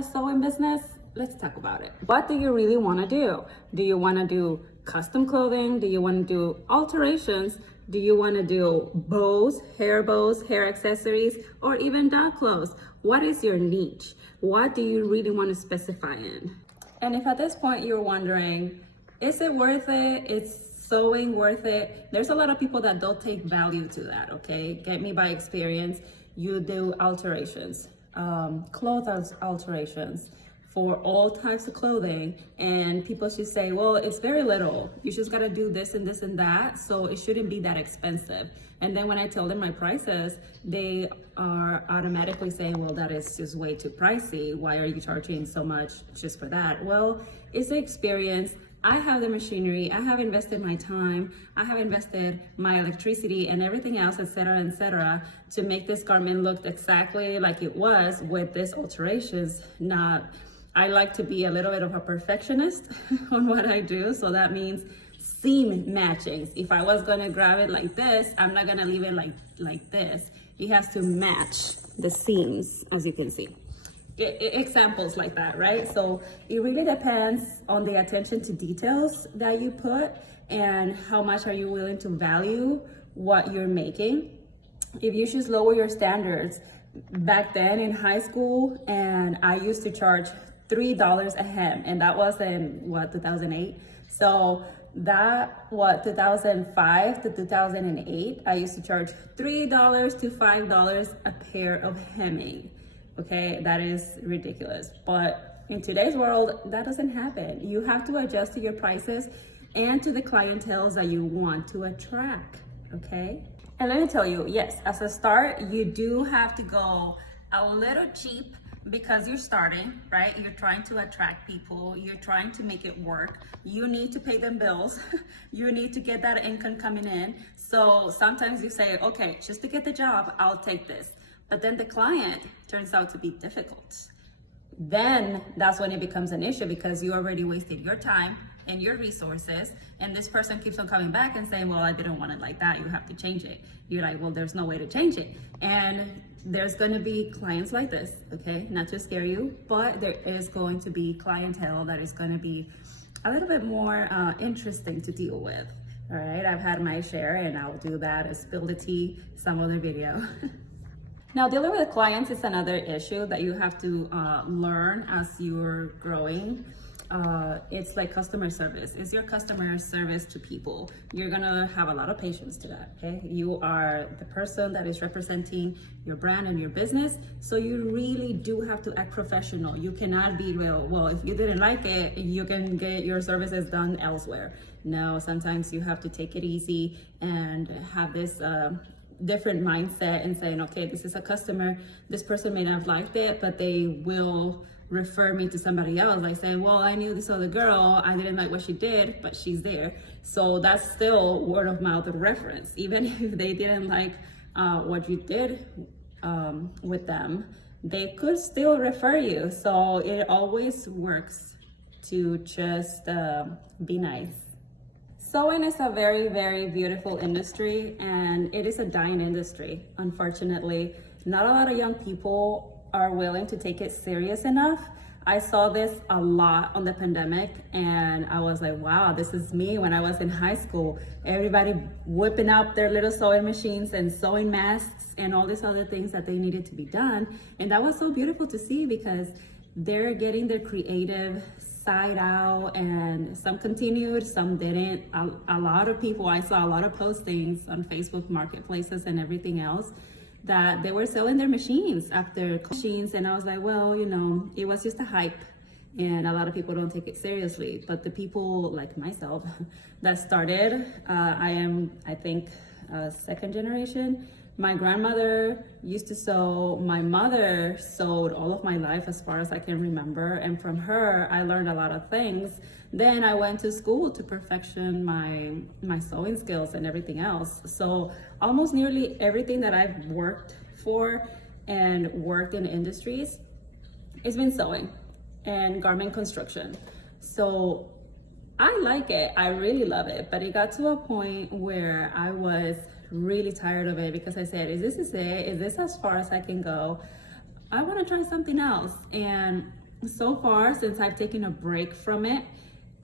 a sewing business? Let's talk about it. What do you really want to do? Do you want to do custom clothing? Do you want to do alterations? Do you want to do bows, hair accessories, or even dog clothes? What is your niche? What do you really want to specify in? And if at this point you're wondering, is it worth it? Is sewing worth it? There's a lot of people that don't take value to that, okay? Get me by experience. You do alterations, clothes alterations for all types of clothing, and people should say, well, it's very little. You just gotta do this and this and that, so it shouldn't be that expensive. And then when I tell them my prices, they are automatically saying, well, that is just way too pricey. Why are you charging so much just for that? Well, it's the experience. I have the machinery, I have invested my time, I have invested my electricity and everything else, etc., to make this garment look exactly like it was with this alterations. I like to be a little bit of a perfectionist on what I do, so that means seam matchings. If I was gonna grab it like this, I'm not gonna leave it like this. It has to match the seams, as you can see. Examples like that, right? So it really depends on the attention to details that you put and how much are you willing to value what you're making. If you just lower your standards, back then in high school, and I used to charge $3 a hem, and that was in 2008. So that 2005 to 2008, I used to charge $3 to $5 a pair of hemming. Okay, that is ridiculous. But in today's world, that doesn't happen. You have to adjust to your prices and to the clientele that you want to attract, okay? And let me tell you, yes, as a start, you do have to go a little cheap because you're starting, right? You're trying to attract people. You're trying to make it work. You need to pay them bills. You need to get that income coming in. So sometimes you say, okay, just to get the job, I'll take this. But then the client turns out to be difficult. Then that's when it becomes an issue because you already wasted your time and your resources, and this person keeps on coming back and saying, well, I didn't want it like that, you have to change it. You're like, well, there's no way to change it. And there's gonna be clients like this, okay? Not to scare you, but there is going to be clientele that is gonna be a little bit more interesting to deal with, all right? I've had my share, and I'll do that as spill the tea some other video. Now, dealing with clients is another issue that you have to learn as you're growing. It's like customer service. It's your customer service to people. You're gonna have a lot of patience to that, okay? You are the person that is representing your brand and your business, so you really do have to act professional. You cannot be, well, if you didn't like it, you can get your services done elsewhere. No, sometimes you have to take it easy and have this different mindset and saying, okay, this is a customer, this person may not have liked it, but they will refer me to somebody else, like saying, well, I knew this other girl, I didn't like what she did, but she's there. So that's still word of mouth reference. Even if they didn't like what you did with them, they could still refer you. So it always works to just be nice. Sewing is a very, very beautiful industry, and it is a dying industry, unfortunately. Not a lot of young people are willing to take it serious enough. I saw this a lot on the pandemic, and I was like, wow, this is me when I was in high school. Everybody whipping out their little sewing machines and sewing masks and all these other things that they needed to be done. And that was so beautiful to see because they're getting their creative side out, and some continued, some didn't. A lot of people, I saw a lot of postings on Facebook marketplaces and everything else that they were selling their machines after machines, and I was like, well, you know, it was just a hype and a lot of people don't take it seriously. But the people like myself that started, I think second generation. My grandmother used to sew. My mother sewed all of my life as far as I can remember. And from her, I learned a lot of things. Then I went to school to perfection my sewing skills and everything else. So almost nearly everything that I've worked for and worked in industries, it's been sewing and garment construction. So I like it, I really love it, but it got to a point where I was really tired of it because I said, is this it? Is this as far as I can go? I want to try something else. And so far, since I've taken a break from it,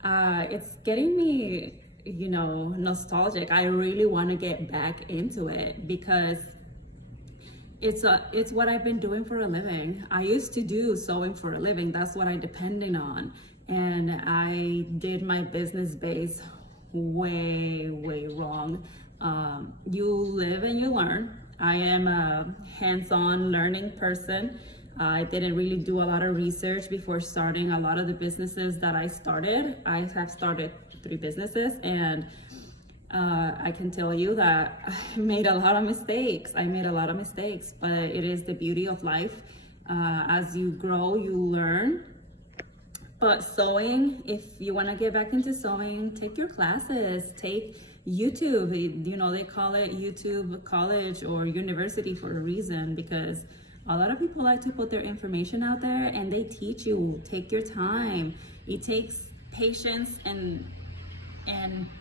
it's getting me, nostalgic. I really want to get back into it because it's what I've been doing for a living. I used to do sewing for a living. That's what I depended on. And I did my business base way, way wrong. You live and you learn. I am a hands-on learning person. I didn't really do a lot of research before starting a lot of the businesses that I started. I have started 3 businesses, and I can tell you that I made a lot of mistakes. But it is the beauty of life. As you grow, you learn. But sewing, if you want to get back into sewing, take your classes, take YouTube. They call it YouTube college or university for a reason, because a lot of people like to put their information out there and they teach you. Take your time. It takes patience and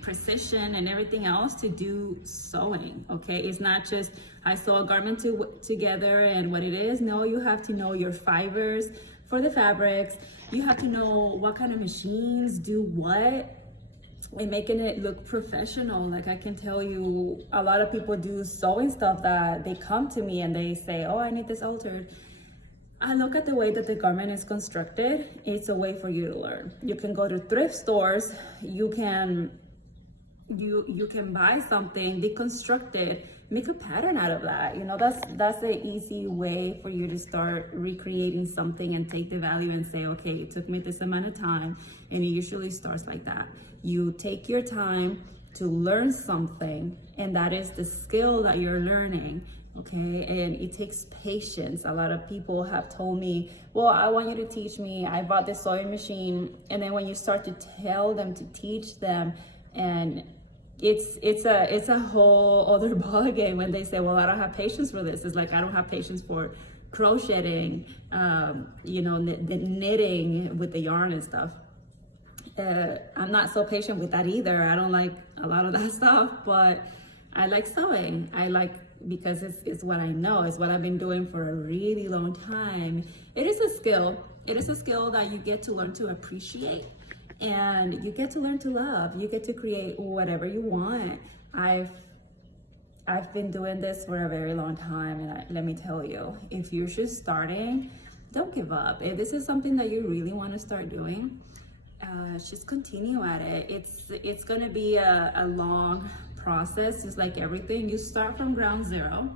precision and everything else to do sewing. Okay, it's not just I sew a garment together and what it is. No, you have to know your fibers for the fabrics. You have to know what kind of machines do what and making it look professional. Like, I can tell you, a lot of people do sewing stuff that they come to me and they say, oh, I need this altered. I look at the way that the garment is constructed. It's a way for you to learn. You can go to thrift stores. You can buy something, deconstruct it, make a pattern out of that. That's an easy way for you to start recreating something and take the value and say, okay, it took me this amount of time. And it usually starts like that. You take your time to learn something, and that is the skill that you're learning. Okay, and it takes patience. A lot of people have told me, well, I want you to teach me. I bought this sewing machine. And then when you start to tell them to teach them, and it's a whole other ball game when they say, well, I don't have patience for this. It's like, I don't have patience for crocheting, the knitting with the yarn and stuff. I'm not so patient with that either. I don't like a lot of that stuff, but I like sewing. Because it's what I know. It's what I've been doing for a really long time. It is a skill. It is a skill that you get to learn to appreciate, and you get to learn to love. You get to create whatever you want. I've been doing this for a very long time, and let me tell you, if you're just starting, don't give up. If this is something that you really want to start doing, just continue at it. It's gonna be a long process, just like everything. You start from ground zero,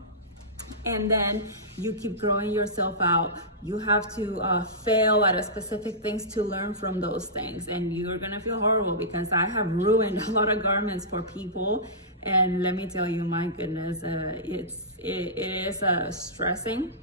and then you keep growing yourself out. You have to fail at a specific things to learn from those things, and you're gonna feel horrible, because I have ruined a lot of garments for people, and let me tell you, my goodness, it is stressing,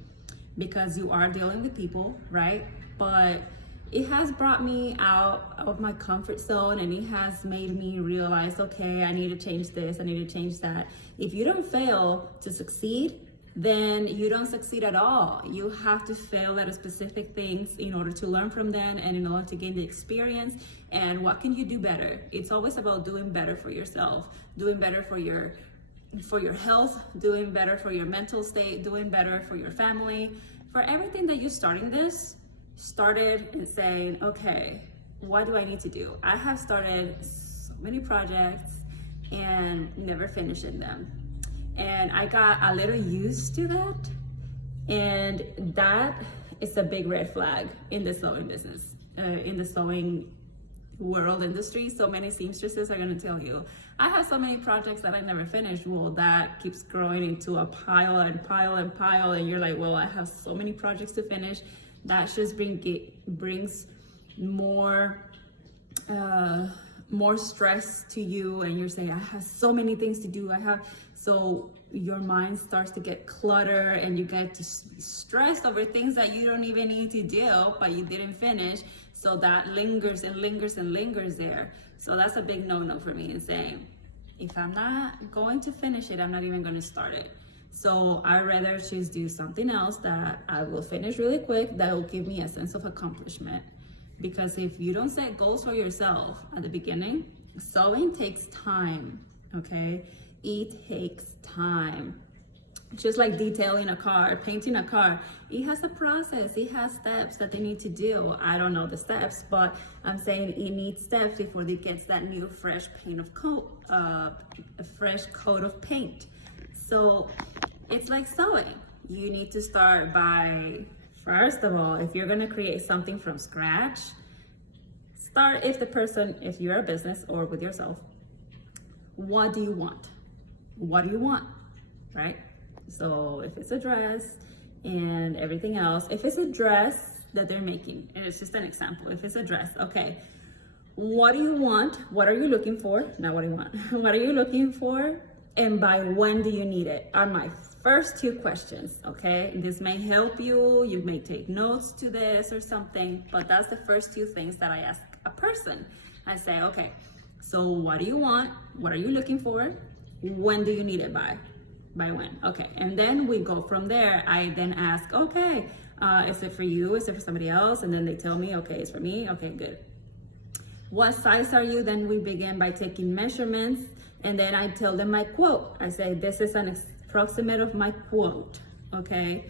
because you are dealing with people, right? But it has brought me out of my comfort zone, and it has made me realize, okay, I need to change this, I need to change that. If you don't fail to succeed, then you don't succeed at all. You have to fail at a specific things in order to learn from them and in order to gain the experience. And what can you do better? It's always about doing better for yourself, doing better for your health, doing better for your mental state, doing better for your family, for everything that you're started and saying, okay, what do I need to do? I have started so many projects and never finishing them. And I got a little used to that. And that is a big red flag in the sewing business, in the sewing world industry. So many seamstresses are gonna tell you, I have so many projects that I never finished. Well, that keeps growing into a pile and pile and pile. And you're like, well, I have so many projects to finish. That just brings more stress to you, and you're saying, I have so many things to do. So your mind starts to get cluttered, and you get to stress over things that you don't even need to do, but you didn't finish. So that lingers and lingers and lingers there. So that's a big no-no for me, in saying, if I'm not going to finish it, I'm not even going to start it. So I'd rather just do something else that I will finish really quick, that will give me a sense of accomplishment. Because if you don't set goals for yourself at the beginning, sewing takes time, okay? It takes time. Just like detailing a car, painting a car, it has a process, it has steps that they need to do. I don't know the steps, but I'm saying it needs steps before it gets that new fresh paint of coat, a fresh coat of paint. So it's like sewing. You need to start by, first of all, if you're gonna create something from scratch, start if you're a business or with yourself, what do you want? What do you want, right? So if it's a dress and everything else, if it's a dress that they're making, and it's just an example, if it's a dress, okay, what do you want? What are you looking for? Not what do you want. What are you looking for? And by when do you need it? Are my first two questions, okay? This may help you. You may take notes to this or something, but that's the first two things that I ask a person. I say, okay, so what do you want? What are you looking for? When do you need it by? By when? Okay, and then we go from there. I then ask, okay, is it for you? Is it for somebody else? And then they tell me, okay, it's for me. Okay, good. What size are you? Then we begin by taking measurements, and then I tell them my quote. I say, this is an approximate of my quote, okay?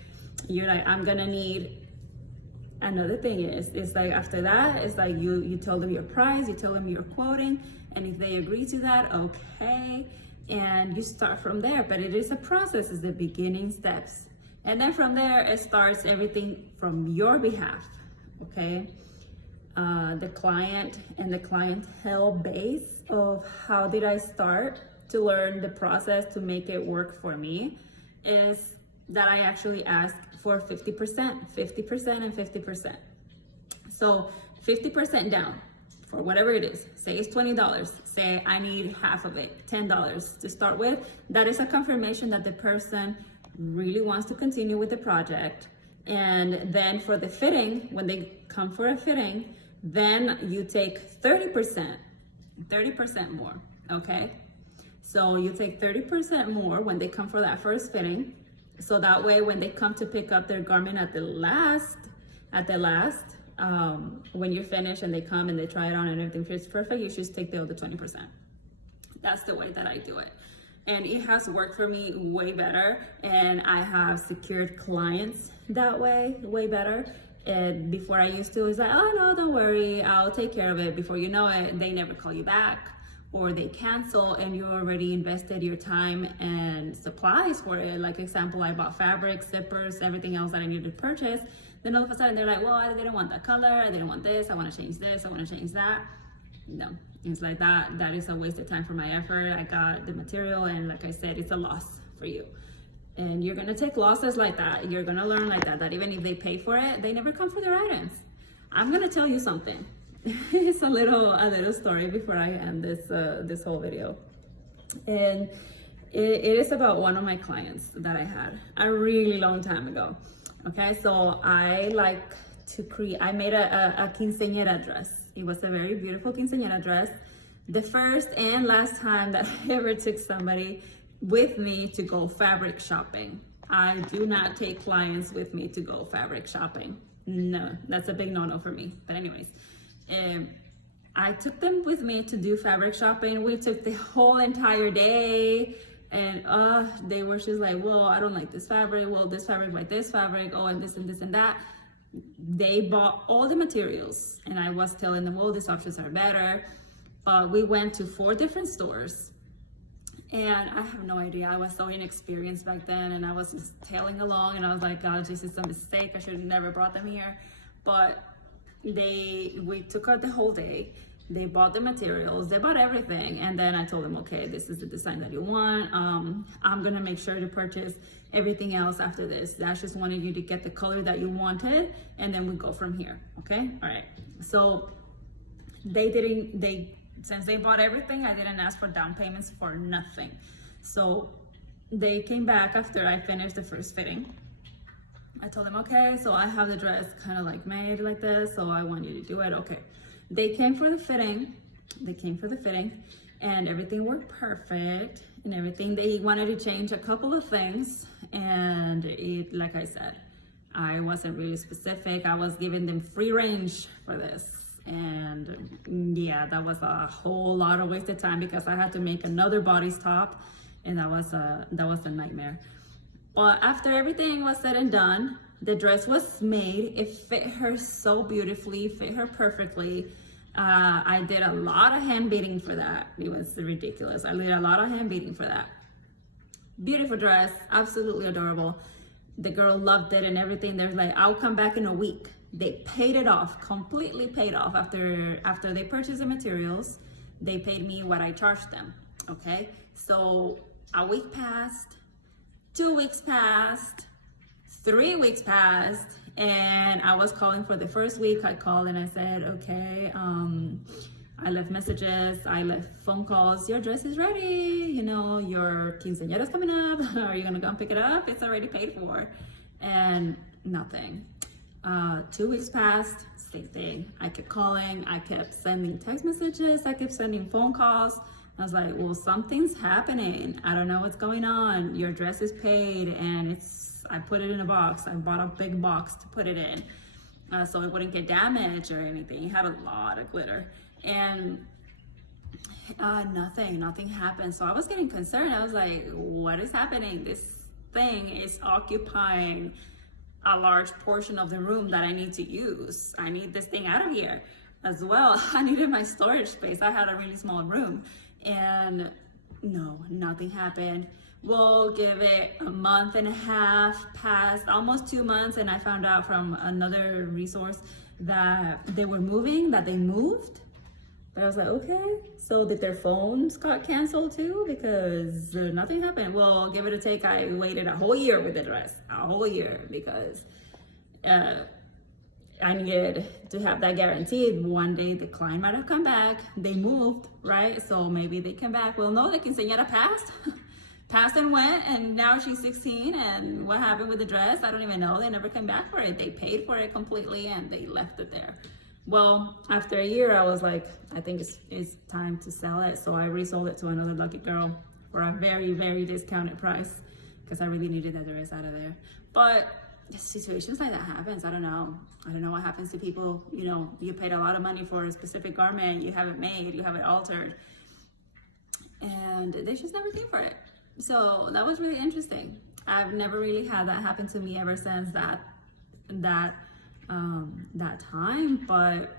You're like, I'm gonna need, another thing is, it's like after that, it's like you tell them your price, you tell them your quoting, and if they agree to that, okay, and you start from there. But it is a process, it's the beginning steps. And then from there, it starts everything from your behalf, okay? The client and the clientele base of how did I start to learn the process to make it work for me is that I actually ask for 50%, 50% and 50%. So 50% down for whatever it is. Say it's $20. Say I need half of it, $10 to start with. That is a confirmation that the person really wants to continue with the project. And then for the fitting, when they come for a fitting, then you take 30% more, okay? So you take 30% more when they come for that first fitting. So that way, when they come to pick up their garment at the last, when you're finished and they come and they try it on and everything fits perfect, you just take the other 20%. That's the way that I do it. And it has worked for me way better. And I have secured clients that way better. And before I used to, it was like, oh no, don't worry, I'll take care of it. Before you know it, they never call you back or they cancel and you already invested your time and supplies for it. Like example, I bought fabric, zippers, everything else that I needed to purchase. Then all of a sudden they're like, well, I didn't want that color, I didn't want this, I want to change this, I want to change that. No, it's like that is a waste of time for my effort. I got the material and like I said, it's a loss for you. And you're gonna take losses like that. You're gonna learn like that even if they pay for it, they never come for their items. I'm gonna tell you something. It's a little story before I end this whole video. And it is about one of my clients that I had a really long time ago. Okay, so I like to I made a quinceañera dress. It was a very beautiful quinceañera dress. The first and last time that I ever took somebody with me to go fabric shopping. I do not take clients with me to go fabric shopping. No, that's a big no-no for me. But anyways, I took them with me to do fabric shopping. We took the whole entire day and they were just like, well, I don't like this fabric. Well, this fabric like this fabric. Oh, and this and this and that. They bought all the materials and I was telling them, well, these options are better. We went to 4 different stores. And I have no idea. I was so inexperienced back then and I was just tailing along and I was like, God, this is a mistake. I should have never brought them here. But we took out the whole day. They bought the materials, they bought everything. And then I told them, okay, this is the design that you want. I'm gonna make sure to purchase everything else after this. I just wanted you to get the color that you wanted and then we go from here, okay? All right, so since they bought everything, I didn't ask for down payments for nothing. So they came back after I finished the first fitting. I told them, okay, so I have the dress kind of like made like this, so I want you to do it, okay. They came for the fitting, and everything worked perfect and everything. They wanted to change a couple of things, and like I said, I wasn't really specific. I was giving them free range for this. And yeah, that was a whole lot of wasted time because I had to make another bodice top and that was a nightmare. But after everything was said and done, the dress was made. It fit her so beautifully, fit her perfectly. I did a lot of hand beading for that. It was ridiculous. I did a lot of hand beading for that. Beautiful dress, absolutely adorable. The girl loved it and everything. They're like, I'll come back in a week. They paid it off, completely paid off. After they purchased the materials, they paid me what I charged them, okay? So a week passed, 2 weeks passed, 3 weeks passed, and I was calling for the first week. I called and I said, okay, I left messages, I left phone calls. Your dress is ready. You know, your quinceañera's coming up. Are you gonna come pick it up? It's already paid for. And nothing. 2 weeks passed, same thing. I kept calling, I kept sending text messages, I kept sending phone calls. I was like, well, something's happening. I don't know what's going on. Your dress is paid and I put it in a box. I bought a big box to put it in so it wouldn't get damaged or anything. It had a lot of glitter. And nothing happened. So I was getting concerned. I was like, what is happening? This thing is occupying a large portion of the room that I need to use. I need this thing out of here as well. I needed my storage space. I had a really small room and no, nothing happened. We'll give it a month and a half passed, almost 2 months, and I found out from another resource that they were moving, that they moved. But I was like, okay, so did their phones got canceled too? Because nothing happened. Well, give it a take. I waited a whole year with the dress, a whole year, because I needed to have that guaranteed. One day the client might have come back. They moved, right? So maybe they come back. Well, no, the quinceañera passed. Passed and went, and now she's 16, and what happened with the dress? I don't even know. They never came back for it. They paid for it completely, and they left it there. Well, after a year, I was like, I think it's time to sell it. So I resold it to another lucky girl for a very, very discounted price because I really needed the dress out of there. But situations like that happens. I don't know what happens to people. You know, you paid a lot of money for a specific garment, you have it made, you have it altered, and they just never came for it. So that was really interesting. I've never really had that happen to me ever since that time, but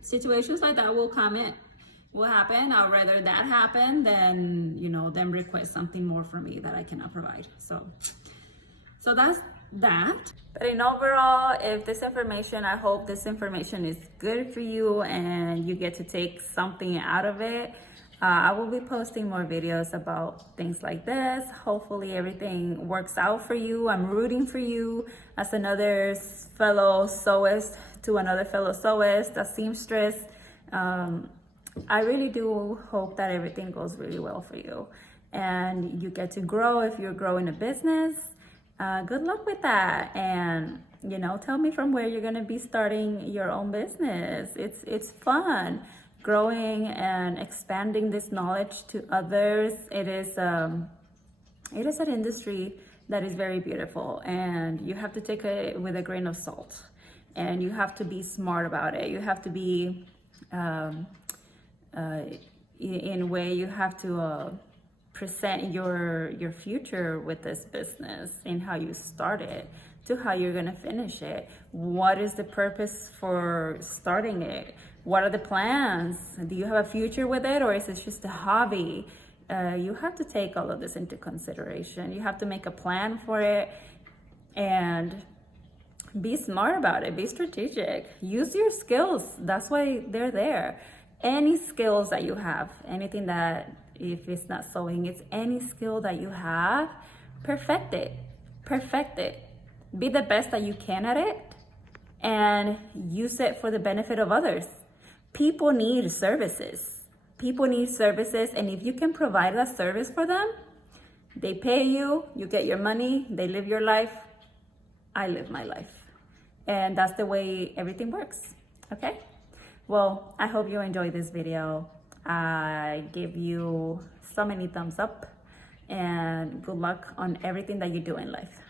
situations like that will happen. I'd rather that happen than, you know, them request something more from me that I cannot provide. So that's that. But in overall, if this information, I hope this information is good for you and you get to take something out of it. I will be posting more videos about things like this. Hopefully everything works out for you. I'm rooting for you as another fellow sewist to another fellow sewist, a seamstress. I really do hope that everything goes really well for you and you get to grow if you're growing a business. Good luck with that. And, you know, tell me from where you're going to be starting your own business. It's fun. Growing and expanding this knowledge to others. It is an industry that is very beautiful, and you have to take it with a grain of salt, and you have to be smart about it. You have to be in a way, you have to present your future with this business and how you start it to how you're going to finish it. What is the purpose for starting it? What are the plans? Do you have a future with it, or is it just a hobby? You have to take all of this into consideration. You have to make a plan for it and be smart about it. Be strategic. Use your skills. That's why they're there. Any skills that you have, anything that, if it's not sewing, it's any skill that you have, perfect it. Perfect it. Be the best that you can at it and use it for the benefit of others. People need services. People need services, and if you can provide that service for them, they pay you, you get your money, they live your life, I live my life. And that's the way everything works, okay? Well, I hope you enjoyed this video. I give you so many thumbs up, and good luck on everything that you do in life.